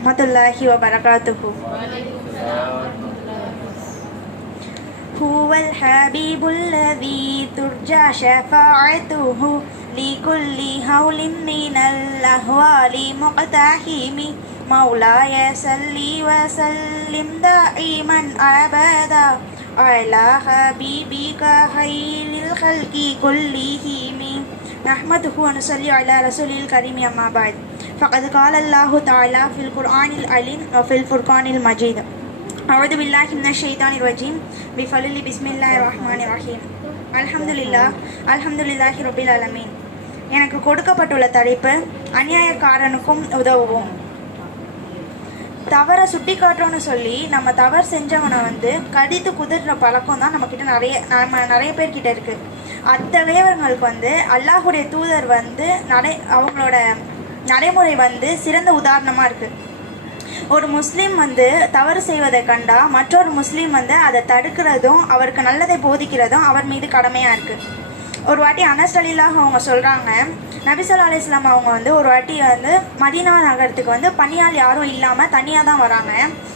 ورحمة الله هو الحبيب الذي ترجى شفاعته لكل هول من الأهوال مقتحم. مولاي صلي وسلم دائما أبدا على حبيبك خير الخلق كلهم. نحمده ونصلي على رسول الكريم أما بعد. فقد قال الله تعالى في القرآن العليم وفي الفرقان المجيد أعوذ بالله من الشيطان الرجيم بفضل بسم الله الرحمن الرحيم الحمد لله الحمد لله رب العالمين எனக்கு கொடுக்கப்பட்டுள்ள தலைப்பு அநியாயக்காரனுக்கும் உதவுவோம் தவறை சுட்டி காட்டுறோன்னு சொல்லி நம்ம தவறு செஞ்சவனை வந்து கடித்து குதிர்ற பழக்கம் தான் நம்மக்கிட்ட நிறைய நம்ம நிறைய பேர்கிட்ட இருக்கு அத்தகையவர்களுக்கு வந்து அல்லாஹுடைய தூதர் வந்து நடை அவங்களோட நடைமுறை வந்து சிறந்த உதாரணமாக இருக்குது ஒரு முஸ்லீம் வந்து தவறு செய்வதை கண்டா மற்றொரு முஸ்லீம் வந்து அதை தடுக்கிறதும் அவருக்கு நல்லதை போதிக்கிறதும் அவர் மீது கடமையாக இருக்குது ஒரு வாட்டி அனஸ்டலிலாக அவங்க சொல்கிறாங்க நபிசல்லா அலிஸ்லாம் அவங்க வந்து ஒரு வாட்டி வந்து மதீனா நகரத்துக்கு வந்து பணியால் யாரும் இல்லாமல் தனியாக தான் வராங்க.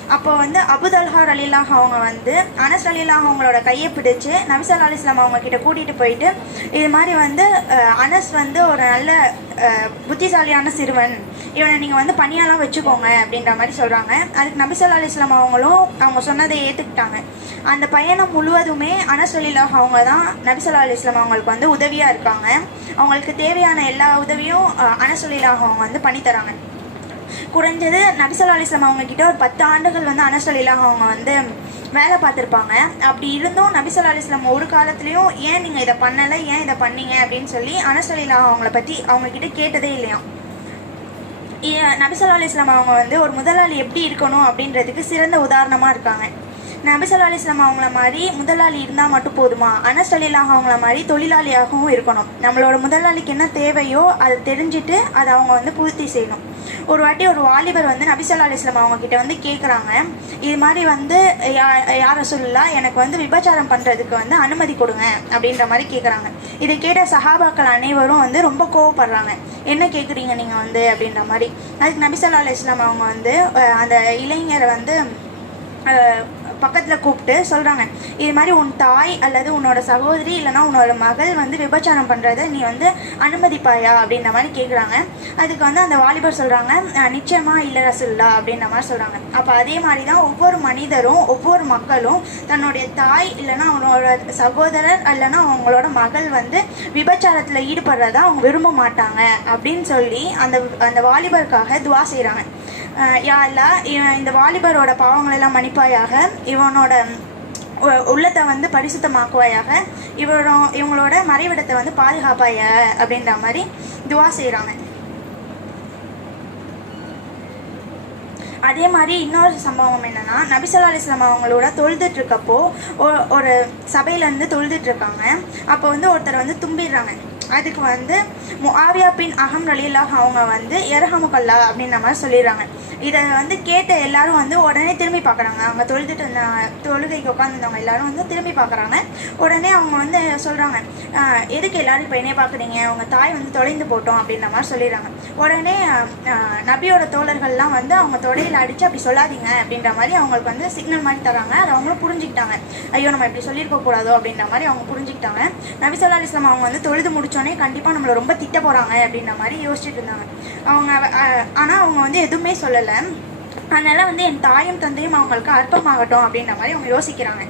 அப்போ வந்து அபுதல்ஹார் அலிலாக அவங்க வந்து அனஸ் அலிலாக அவங்களோட கையை பிடிச்சு நபிசல்லா அலிஸ்லாம் அவங்க கிட்ட கூட்டிகிட்டு போயிட்டு இது மாதிரி வந்து அனஸ் வந்து ஒரு நல்ல புத்திசாலியான சிறுவன். இவனை நீங்கள் வந்து பணியாலாம் வச்சுக்கோங்க அப்படின்ற மாதிரி சொல்கிறாங்க அதுக்கு நபிசல்லா அலிஸ்லாம் அவங்களும் அவங்க சொன்னதை ஏற்றுக்கிட்டாங்க அந்த பயணம் முழுவதுமே அனசொலிலாக அவங்க தான் நபிசல்லா அலிஸ்லாம் அவங்களுக்கு வந்து உதவியாக இருக்காங்க அவங்களுக்கு தேவையான எல்லா உதவியும் அனசொலிலாக அவங்க வந்து பண்ணித்தராங்க குறைஞ்சது நபிசல்லா அலிஸ்லாம் அவங்கக்கிட்ட ஒரு பத்து ஆண்டுகள் வந்து அனசொலிலாக அவங்க வந்து வேலை பார்த்துருப்பாங்க. அப்படி இருந்தும் நபிசல் அலிஸ்லாம் ஒரு காலத்துலேயும் ஏன் நீங்கள் இதை பண்ணலை? ஏன் இதை பண்ணீங்க? அப்படின்னு சொல்லி அனசொலிலாக அவங்கள பற்றி அவங்கக்கிட்ட கேட்டதே இல்லையாம். இ- நபிசல்லா அலிஸ்லாம் அவங்க வந்து ஒரு முதலாளி எப்படி இருக்கணும் அப்படின்றதுக்கு சிறந்த உதாரணமாக இருக்காங்க. நபிசல்லா அலிஸ்லாம் அவங்கள மாதிரி முதலாளி இருந்தால் மட்டும் போதுமா? அனஸ்டலிலாக அவங்கள மாதிரி தொழிலாளியாகவும் இருக்கணும். நம்மளோட முதலாளிக்கு என்ன தேவையோ அதை தெரிஞ்சுட்டு அதை அவங்க வந்து பூர்த்தி செய்யணும். ஒரு வாட்டி ஒரு வாலிபர் வந்து நபிசல்லா அலிஸ்லாம் அவங்க கிட்ட வந்து கேட்குறாங்க இது மாதிரி வந்து யா- யார சொல்லலாம் எனக்கு வந்து விபச்சாரம் பண்ணுறதுக்கு வந்து அனுமதி கொடுங்க அப்படின்ற மாதிரி கேட்குறாங்க இதை கேட்ட சஹாபாக்கள் அனைவரும் வந்து ரொம்ப கோவப்படுறாங்க. என்ன கேட்குறீங்க நீங்கள் வந்து அப்படின்ற மாதிரி. அதுக்கு நபிசல்லா அலிஸ்லாம் அவங்க வந்து அந்த இளைஞரை வந்து பக்கத்தில் கூப்பிட்டு சொல்கிறாங்க இது மாதிரி உன் தாய் அல்லது உன்னோட சகோதரி இல்லைனா உன்னோட மகள் வந்து விபச்சாரம் பண்ணுறத நீ வந்து அனுமதிப்பாயா? அப்படின்ற மாதிரி கேட்குறாங்க அதுக்கு வந்து அந்த வாலிபர் சொல்கிறாங்க நிச்சயமாக இல்லை ரசுல்லா அப்படின்ற மாதிரி சொல்கிறாங்க அப்போ அதே மாதிரி தான் ஒவ்வொரு மனிதரும் ஒவ்வொரு மக்களும் தன்னுடைய தாய் இல்லைன்னா அவனோட சகோதரர் இல்லைன்னா அவங்களோட மகள் வந்து விபச்சாரத்தில் ஈடுபடுறத அவங்க விரும்ப மாட்டாங்க அப்படின்னு சொல்லி அந்த அந்த வாலிபருக்காக துவா செய்கிறாங்க யா இல்லா இவன் இந்த வாலிபரோட பாவங்களை எல்லாம் மன்னிப்பாயாக இவனோட உள்ளத்தை வந்து பரிசுத்தமாக்குவாயாக இவனோ இவங்களோட மறைவிடத்தை வந்து பாதுகாப்பாய அப்படின்ற மாதிரி துவா செய்கிறாங்க அதே மாதிரி இன்னொரு சம்பவம் என்னென்னா நபிசல்லா அலிஸ்லாம் அவங்களோட தொழுதுட்டு இருக்கப்போ ஒரு சபையிலேருந்து தொழுதுட்டு இருக்காங்க. அப்போ வந்து ஒருத்தர் வந்து தும்பிடுறாங்க. அதுக்கு வந்து முஆவியா பின் அகம் ரலீலாக அவங்க வந்து எரஹமுக்கல்லா அப்படின்ற மாதிரி சொல்லிடுறாங்க. இதை வந்து கேட்ட எல்லாரும் வந்து உடனே திரும்பி பார்க்குறாங்க. அவங்க தொழுதுட்டு இருந்தாங்க தொழுகைக்கு உட்காந்துருந்தவங்க எல்லாரும் வந்து திரும்பி பார்க்குறாங்க. உடனே அவங்க வந்து சொல்கிறாங்க எதுக்கு எல்லாரும் இப்போ என்னைய பார்க்குறீங்க? அவங்க தாய் வந்து தொலைந்து போட்டோம் அப்படின்ற மாதிரி சொல்லிடுறாங்க. உடனே நபியோட தோழர்கள்லாம் வந்து அவங்க தொடையில் அடித்து அப்படி சொல்லாதீங்க அப்படின்ற மாதிரி அவங்களுக்கு வந்து சிக்னல் மாதிரி தராங்க அதை அவங்களும் புரிஞ்சுக்கிட்டாங்க. ஐயோ நம்ம இப்படி சொல்லியிருக்க கூடாதோ அப்படின்ற மாதிரி அவங்க புரிஞ்சுக்கிட்டாங்க. நபி சொல்லா இஸ்லாம் அவங்க வந்து தொழுது சொன்னோடனே கண்டிப்பாக நம்மளை ரொம்ப திட்ட போகிறாங்க அப்படின்ற மாதிரி யோசிச்சுட்டு இருந்தாங்க. அவங்க ஆனால் அவங்க வந்து எதுவுமே சொல்லலை. அதனால் வந்து என் தாயும் தந்தையும் அவங்களுக்கு அற்பமாகட்டும் அப்படின்ற மாதிரி அவங்க யோசிக்கிறாங்க.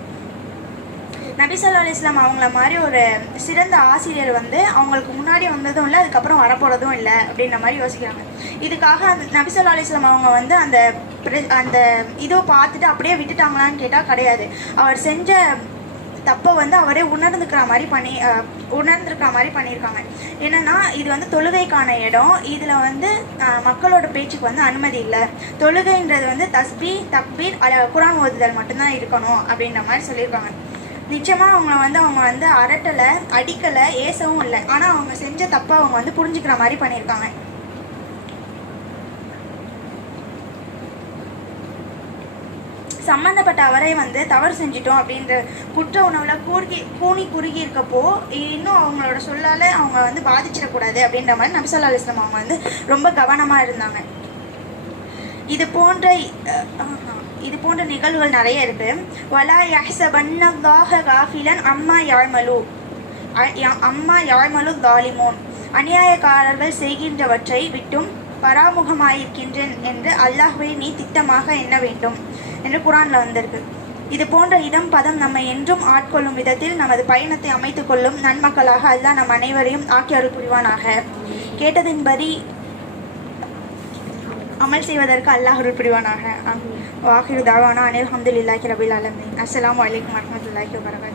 நபிசல்லா ஸல்லல்லாஹு அவங்கள மாதிரி ஒரு சிறந்த ஆசிரியர் வந்து அவங்களுக்கு முன்னாடி வந்ததும் இல்லை அதுக்கப்புறம் வரப்போகிறதும் இல்லை அப்படின்ற மாதிரி யோசிக்கிறாங்க. இதுக்காக அந்த நபிசல்லா ஸல்லல்லாஹு அவங்க வந்து அந்த அந்த இதோ பார்த்துட்டு அப்படியே விட்டுட்டாங்களான்னு கேட்டால் கிடையாது. அவர் செஞ்ச தப்பை வந்து அவரே உணர்ந்துக்கிற மாதிரி பண்ணி உணர்ந்துருக்கிற மாதிரி பண்ணியிருக்காங்க. என்னன்னா இது வந்து தொழுகைக்கான இடம். இதில் வந்து மக்களோட பேச்சுக்கு வந்து அனுமதி இல்லை. தொழுகைன்றது வந்து தஸ்பி தக்பீர் அல குரான் ஓதுதல் மட்டும்தான் இருக்கணும் அப்படின்ற மாதிரி சொல்லியிருக்காங்க. நிச்சயமாக அவங்கள வந்து அவங்க வந்து அரட்டலை அடிக்கலை ஏசவும் இல்லை. ஆனால் அவங்க செஞ்ச தப்பை அவங்க வந்து புரிஞ்சுக்கிற மாதிரி பண்ணியிருக்காங்க. சம்மந்தப்பட்ட அவரை வந்து தவறு செஞ்சிட்டோம் அப்படின்ற குற்ற உணவில் கூறுகி கூனி குறுகி இருக்கப்போ இன்னும் அவங்களோட சொல்லால் அவங்க வந்து பாதிச்சிடக்கூடாது அப்படின்ற மாதிரி நபிசல்லா அலிஸ்லாம் அவங்க வந்து ரொம்ப கவனமாக இருந்தாங்க. இது போன்ற இது போன்ற நிகழ்வுகள் நிறைய இருக்கு. வலா யஹ்சபன்னல்லாஹ காஃபிலன் அம்மா யாழ்மலு. யா- அம்மா யாழ்மலு தாலிமோன் அநியாயக்காரர்கள் செய்கின்றவற்றை விட்டும் பராமுகமாயிருக்கின்றேன் என்று அல்லாஹ்வை நீ திட்டமாக எண்ண வேண்டும் என்று குரான்ல வந்திருக்கு. இது போன்ற இடம் பதம் நம்மை என்றும் ஆட்கொள்ளும் விதத்தில் நமது பயணத்தை அமைத்துக் கொள்ளும் நன்மக்களாக அல்லாஹ் நம் அனைவரையும் ஆக்கி அருள் புரிவானாக கேட்டதின்படி அமல் செய்வதற்கு அல்லாஹ் அருள் புரிவானாக வாஹிரு தாவானா அனில் ஹம்துலில்லாஹி ரபில் அலமின் அஸ்லாம் வலைக்கம் வரஹ்மத்துல்லாஹி வபரகாத்துஹு